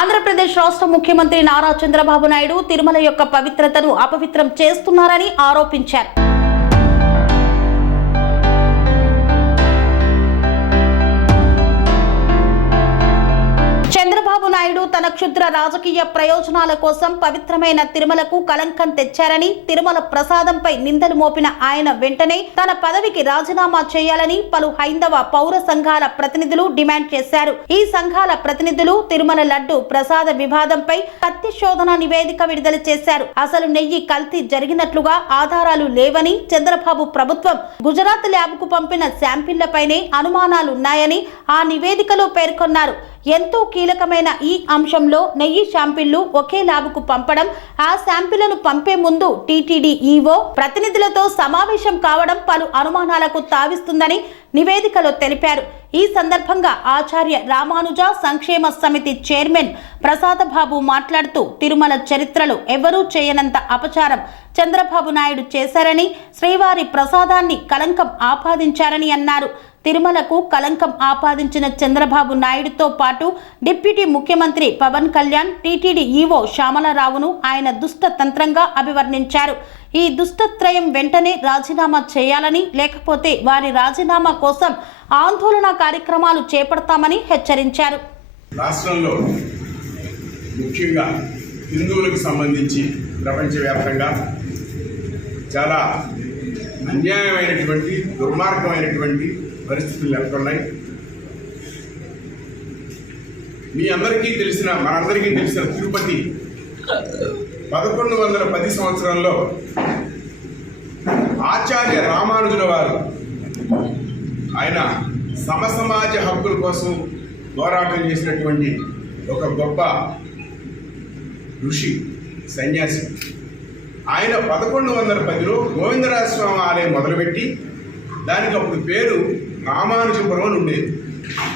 ఆంధ్రప్రదేశ్ రాష్ట్ర ముఖ్యమంత్రి నారా చంద్రబాబు నాయుడు తిరుమల యొక్క పవిత్రతను అపవిత్రం చేస్తున్నారని ఆరోపించారు. తన క్షుద్ర రాజకీయ ప్రయోజనాల కోసం పవిత్రమైన తిరుమలకు కలంకం తెచ్చారని తిరుమల ప్రసాదంపై నిందలు మోపిన ఆయన వెంటనే తన పదవికి రాజీనామా చేయాలని పలు హైందవ పౌర సంఘాల ప్రతినిధులు డిమాండ్ చేశారు. ఈ సంఘాల ప్రతినిధులు తిరుమల లడ్డు ప్రసాద వివాదంపై సత్యశోధన నివేదిక విడుదల చేశారు. అసలు నెయ్యి కల్తీ జరిగినట్లుగా ఆధారాలు లేవని చంద్రబాబు ప్రభుత్వం గుజరాత్ ల్యాబ్కు పంపిన శాంపిళ్ళపైనే అనుమానాలున్నాయని ఆ నివేదికలో పేర్కొన్నారు. ఎంతో కీలకమైన ఈ అంశంలో నెయ్యి శాంపిళ్ళు ఒకే ల్యాబ్కు పంపడం ఆ శాంపిళ్ళను పంపే ముందు టీటీడీ ఈవో ప్రతినిధులతో సమావేశం కావడం పలు అనుమానాలకు తావిస్తుందని నివేదికలో తెలిపారు. ఈ సందర్భంగా ఆచార్య రామానుజ సంక్షేమ సమితి చైర్మన్ ప్రసాదబాబు మాట్లాడుతూ తిరుమల చరిత్రలో ఎవరూ చేయనంత అపచారం చంద్రబాబు నాయుడు చేశారని శ్రీవారి ప్రసాదాన్ని కలంకం ఆపాదించారని అన్నారు. తిరుమలకు కలంకం ఆపాదించిన చంద్రబాబు నాయుడుతో పాటు డిప్యూటీ ముఖ్యమంత్రి పవన్ కళ్యాణ్ టీటీడీ ఈవో శ్యామలరావును ఆయన దుష్ట తంత్రంగా అభివర్ణించారు. ఈ దుష్టత్రయం వెంటనే రాజీనామా చేయాలని లేకపోతే వారి రాజీనామా కోసం ఆందోళన కార్యక్రమాలు చేపడతామని హెచ్చరించారు. రాష్ట్రంలో ముఖ్యంగా హిందువులకు సంబంధించి ప్రపంచవ్యాప్తంగా చాలా అన్యాయమైనటువంటి దుర్మార్గమైనటువంటి పరిస్థితులు నెలకొన్నాయి మీ అందరికీ తెలిసిన మనందరికీ తెలిసిన తిరుపతి పదకొండు వందల పది సంవత్సరంలో ఆచార్య రామానుజుల వారు ఆయన సమసమాజ హక్కుల కోసం పోరాటం చేసినటువంటి ఒక గొప్ప ఋషి సన్యాసి. ఆయన పదకొండు వందల పదిలో గోవిందరాజ స్వామి ఆలయం మొదలుపెట్టి దానికి అప్పుడు పేరు రామానుజపురం అని ఉండేది.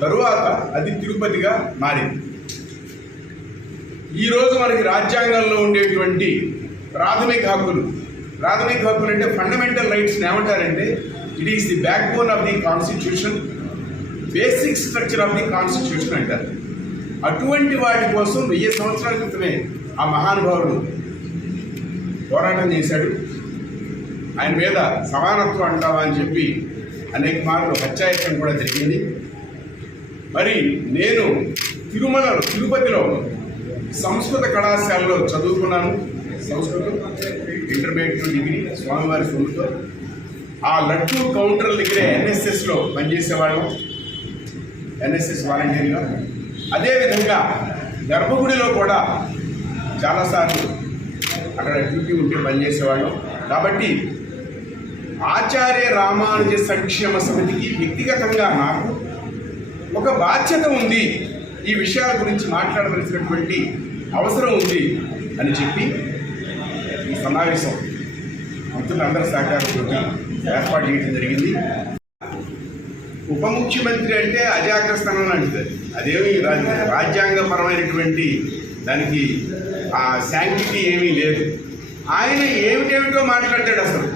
తరువాత అది తిరుపతిగా మారింది. ఈరోజు మనకి రాజ్యాంగంలో ఉండేటువంటి ప్రాథమిక హక్కులు. ప్రాథమిక హక్కులు అంటే ఫండమెంటల్ రైట్స్ ఏమంటారంటే it is the backbone of the constitution basic structure of the constitution అంటారు. అటువంటి వాటి కోసం వెయ్యి సంవత్సరాల క్రితమే ఆ మహానుభావుడు పోరాటం చేశాడు. ఆయన మీద సమానత్వం అంటావా అని చెప్పి అనేక మార్లు హత్యాయత్నం కూడా జరిగింది. మరి నేను తిరుమల తిరుపతిలో సంస్కృత కళాశాలలో చదువుకున్నాను. సంస్కృతం ఇంటర్మీడియట్ డిగ్రీ స్వామివారి సొంతతో ఆ లడ్డు కౌంటర్ దగ్గరే ఎన్ఎస్ఎస్లో పనిచేసేవాళ్ళం. ఎన్ఎస్ఎస్ వాలంటీర్గా. అదేవిధంగా గర్భగుడిలో కూడా చాలాసార్లు అక్కడ డ్యూటీ ఉంటే పనిచేసేవాళ్ళం. కాబట్టి ఆచార్య రామానుజ సంక్షేమ సమితికి వ్యక్తిగతంగా నాకు ఒక బాధ్యత ఉంది ఈ విషయాల గురించి మాట్లాడవలసినటువంటి అవసరం ఉంది అని చెప్పి ఈ సమావేశం మిత్రులందరి సహకారంతో ఏర్పాటు చేయడం జరిగింది. ఉప ముఖ్యమంత్రి అంటే అజాగ్రస్థానం లాంటిది అదేమి రాజ్యాంగపరమైనటువంటి దానికి ఆ శాంక్టిటీ ఏమీ లేదు. ఆయన ఏమిటేమిటో మాట్లాడతాడు అసలు.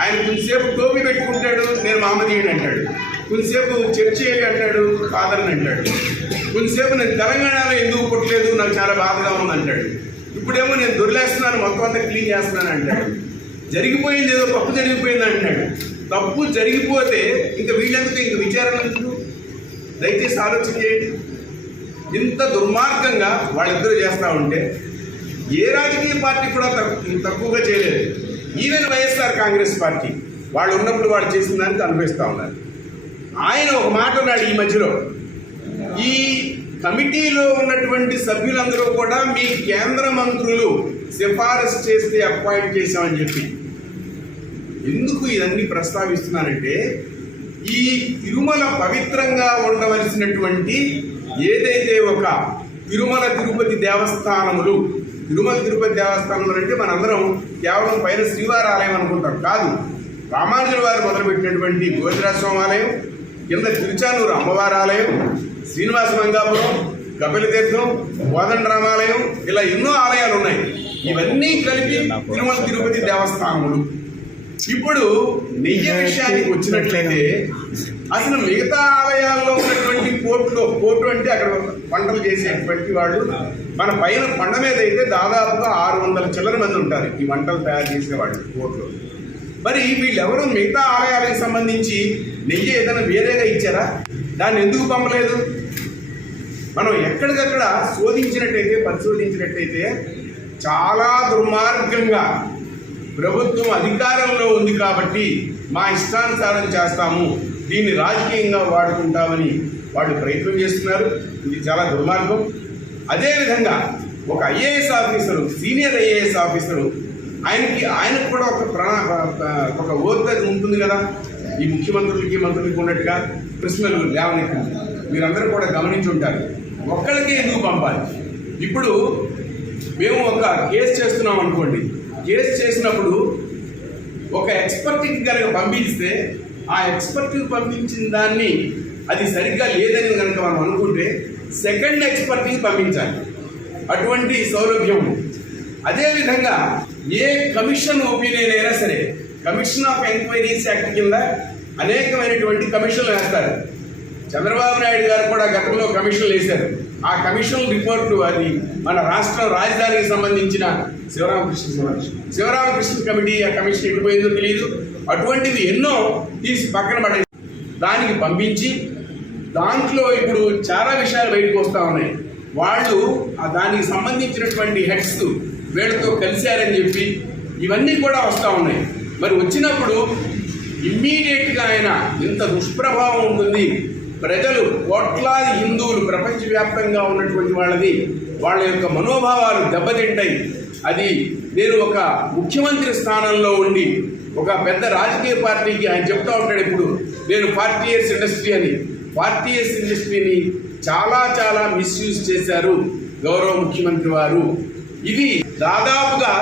ఆయన కొంతసేపు టోపీ పెట్టుకుంటాడు నేను మామదీయుడు అంటాడు. కొంతసేపు చర్చి అంటాడు ఫాదర్ని అంటాడు. కొంతసేపు నేను తెలంగాణలో ఎందుకు పుట్టలేదు నాకు చాలా బాధగా ఉంది అంటాడు ఇప్పుడేమో నేను దొరిలేస్తున్నాను మొత్తం అంతా క్లీన్ చేస్తున్నాను అంటాడు. జరిగిపోయింది ఏదో తప్పు జరిగిపోయింది అంటాడు. తప్పు జరిగిపోతే ఇంకా వీళ్ళెందుకు ఇంక విచారణ దయచేసి ఆలోచన చేయండి. ఇంత దుర్మార్గంగా వాళ్ళిద్దరూ చేస్తూ ఉంటే ఏ రాజకీయ పార్టీ కూడా తక్కువగా చేయలేదు. ఈవెన్ వైఎస్ఆర్ కాంగ్రెస్ పార్టీ వాళ్ళు ఉన్నప్పుడు వాళ్ళు చేసిన దానికి అనిపిస్తూ ఉన్నారు. ఆయన ఒక మాట ఉన్నాడు ఈ మధ్యలో. ఈ కమిటీలో ఉన్నటువంటి సభ్యులందరూ కూడా మీ కేంద్ర మంత్రులు సిఫారసు చేస్తే అపాయింట్ చేశామని చెప్పి. ఎందుకు ఇవన్నీ ప్రస్తావిస్తున్నానంటే ఈ తిరుమల పవిత్రంగా ఉండవలసినటువంటి ఏదైతే ఒక తిరుమల తిరుపతి దేవస్థానములు తిరుమల తిరుపతి దేవస్థానములు అంటే మనందరం కేవలం పైన శ్రీవారి ఆలయం అనుకుంటాం. కాదు రామానుజుల వారు మొదలుపెట్టినటువంటి గోవిందరాజస్వామి ఆలయం కింద తిరుచానూరు అమ్మవారి ఆలయం శ్రీనివాస మంగాపురం కపిలతీర్థం కోదండ రామాలయం ఇలా ఎన్నో ఆలయాలు ఉన్నాయి. ఇవన్నీ కలిపి తిరుమల తిరుపతి దేవస్థానములు. ఇప్పుడు నెయ్యి విషయానికి వచ్చినట్లయితే అసలు మిగతా ఆలయాల్లో ఉన్నటువంటి కోర్టులో కోర్టు అంటే అక్కడ వంటలు చేసేటువంటి వాళ్ళు. మన పైన పండ మీద అయితే దాదాపుగా ఆరు వందల చిల్లర మంది ఉంటారు ఈ వంటలు తయారు చేసేవాళ్ళు కోర్టులో మరి వీళ్ళెవరు మిగతా ఆలయాలకు సంబంధించి నెయ్యి ఏదైనా వేరేగా ఇచ్చారా? దాన్ని ఎందుకు పంపలేదు? మనం ఎక్కడికక్కడ శోధించినట్టయితే పరిశోధించినట్టయితే చాలా దుర్మార్గంగా ప్రభుత్వం అధికారంలో ఉంది కాబట్టి మా ఇష్టానుసారం చేస్తాము. దీన్ని రాజకీయంగా వాడుకుంటామని వాళ్ళు ప్రయత్నం చేస్తున్నారు. ఇది చాలా దుర్మార్గం. అదేవిధంగా ఒక IAS officer senior IAS officer ఆయనకి ఆయనకు కూడా ఒక ప్రణా ఒక ఓర్త ఉంటుంది కదా. ఈ ముఖ్యమంత్రులకి మంత్రులకి ఉన్నట్టుగా ప్రశ్నలు లేవనెత్తింది మీరందరూ కూడా గమనించి ఉంటారు. ఒక్కళ్ళకే ఎందుకు పంపాలి? ఇప్పుడు మేము ఒక కేసు చేస్తున్నాం అనుకోండి. కేసు చేసినప్పుడు ఒక ఎక్స్పర్ట్కి కనుక పంపిస్తే ఆ ఎక్స్పర్ట్కి పంపించిన దాన్ని అది సరిగ్గా లేదని కనుక మనం అనుకుంటే సెకండ్ ఎక్స్పర్ట్కి పంపించాలి. అటువంటి సౌలభ్యం అదేవిధంగా ఏ కమిషన్ ఒపీనియన్ అయినా సరే కమిషన్ ఆఫ్ ఎంక్వైరీస్ యాక్ట్ కింద అనేకమైనటువంటి కమిషన్లు వేస్తారు. చంద్రబాబు నాయుడు గారు కూడా గతంలో కమిషన్లు వేశారు. ఆ కమిషన్ రిపోర్టు అది మన రాష్ట్ర రాజధానికి సంబంధించిన శివరామకృష్ణ శివరామకృష్ణ శివరామకృష్ణ కమిటీ ఆ కమిషన్ ఎటుపోయిందో తెలియదు అటువంటివి ఎన్నో తీసి పక్కన పడే దానికి పంపించి దాంట్లో ఇప్పుడు చాలా విషయాలు బయటకు వస్తూ ఉన్నాయి. వాళ్ళు ఆ దానికి సంబంధించినటువంటి హెడ్స్ వీళ్ళతో కలిశారని చెప్పి ఇవన్నీ కూడా వస్తూ ఉన్నాయి. మరి వచ్చినప్పుడు ఇమ్మీడియట్గా ఆయన ఇంత దుష్ప్రభావం ఉంటుంది. ప్రజలు కోట్లాది హిందువులు ప్రపంచవ్యాప్తంగా ఉన్నటువంటి వాళ్ళది వాళ్ళ యొక్క మనోభావాలు దెబ్బతింటాయి. అది నేను ఒక ముఖ్యమంత్రి స్థానంలో ఉండి ఒక పెద్ద రాజకీయ పార్టీకి ఆయన చెప్తా ఉంటాడు ఇప్పుడు నేను ఫార్టీ ఇయర్స్ ఇండస్ట్రీ అని. ఫార్టీ ఇయర్స్ ఇండస్ట్రీని చాలా చాలా మిస్యూజ్ చేశారు గౌరవ ముఖ్యమంత్రి వారు. ఇది దాదాపుగా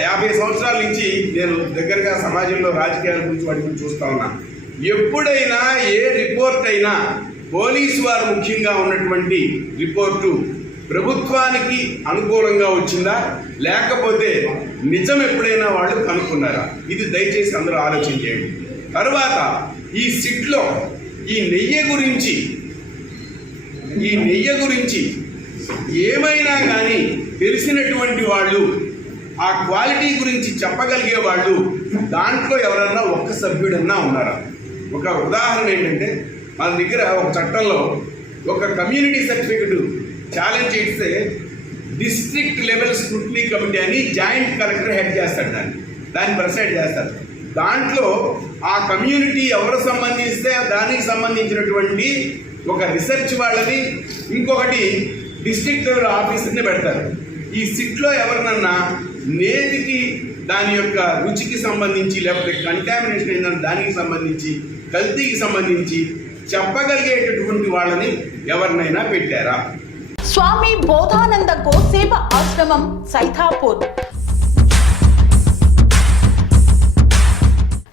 యాభై సంవత్సరాల నుంచి నేను దగ్గరగా సమాజంలో రాజకీయాల గురించి వాటి గురించి చూస్తా ఉన్నాను ఎప్పుడైనా ఏ రిపోర్ట్ అయినా పోలీసు వారు ముఖ్యంగా ఉన్నటువంటి రిపోర్టు ప్రభుత్వానికి అనుకూలంగా వచ్చిందా? లేకపోతే నిజం ఎప్పుడైనా వాళ్ళు కనుక్కున్నారా? ఇది దయచేసి అందరూ ఆలోచన చేయండి. తర్వాత ఈ సిట్లో ఈ నెయ్యి గురించి ఈ నెయ్యి గురించి ఏమైనా కానీ తెలిసినటువంటి వాళ్ళు ఆ క్వాలిటీ గురించి చెప్పగలిగే వాళ్ళు దాంట్లో ఎవరన్నా ఒక్క సభ్యుడన్నా ఉన్నారా? ఒక ఉదాహరణ ఏంటంటే మన దగ్గర ఒక చట్టంలో ఒక కమ్యూనిటీ సర్టిఫికెట్ ఛాలెంజ్ చేస్తే డిస్ట్రిక్ట్ లెవెల్ స్క్రూట్నీ కమిటీ అని జాయింట్ కలెక్టర్ హెడ్ చేస్తాడు దాన్ని. దాన్ని ప్రెసైడ్ చేస్తారు దాంట్లో ఆ కమ్యూనిటీ ఎవరు సంబంధిస్తే దానికి సంబంధించినటువంటి ఒక రీసెర్చ్ వాళ్ళని ఇంకొకటి డిస్ట్రిక్ట్ లెవెల్ ఆఫీసర్ని పెడతారు. ఈ సిట్లో ఎవరినన్నా నేతికి దాని యొక్క రుచికి సంబంధించి లేకపోతే కంటామినేషన్ అయిన దానికి సంబంధించి కల్తీకి సంబంధించి చెప్పగలిగేటటువంటి వాళ్ళని ఎవరినైనా పెట్టారా? స్వామి బోధానంద గోసేవ ఆశ్రమం సైథాపూర్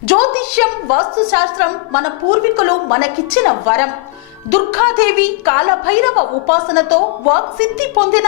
జ్యోతిష్యం వాస్తుశాస్త్రం మన పూర్వీకులు మనకిచ్చిన వరం. దుర్గాదేవి కాలభైరవ ఉపాసనతో వాక్సిద్ధి పొందిన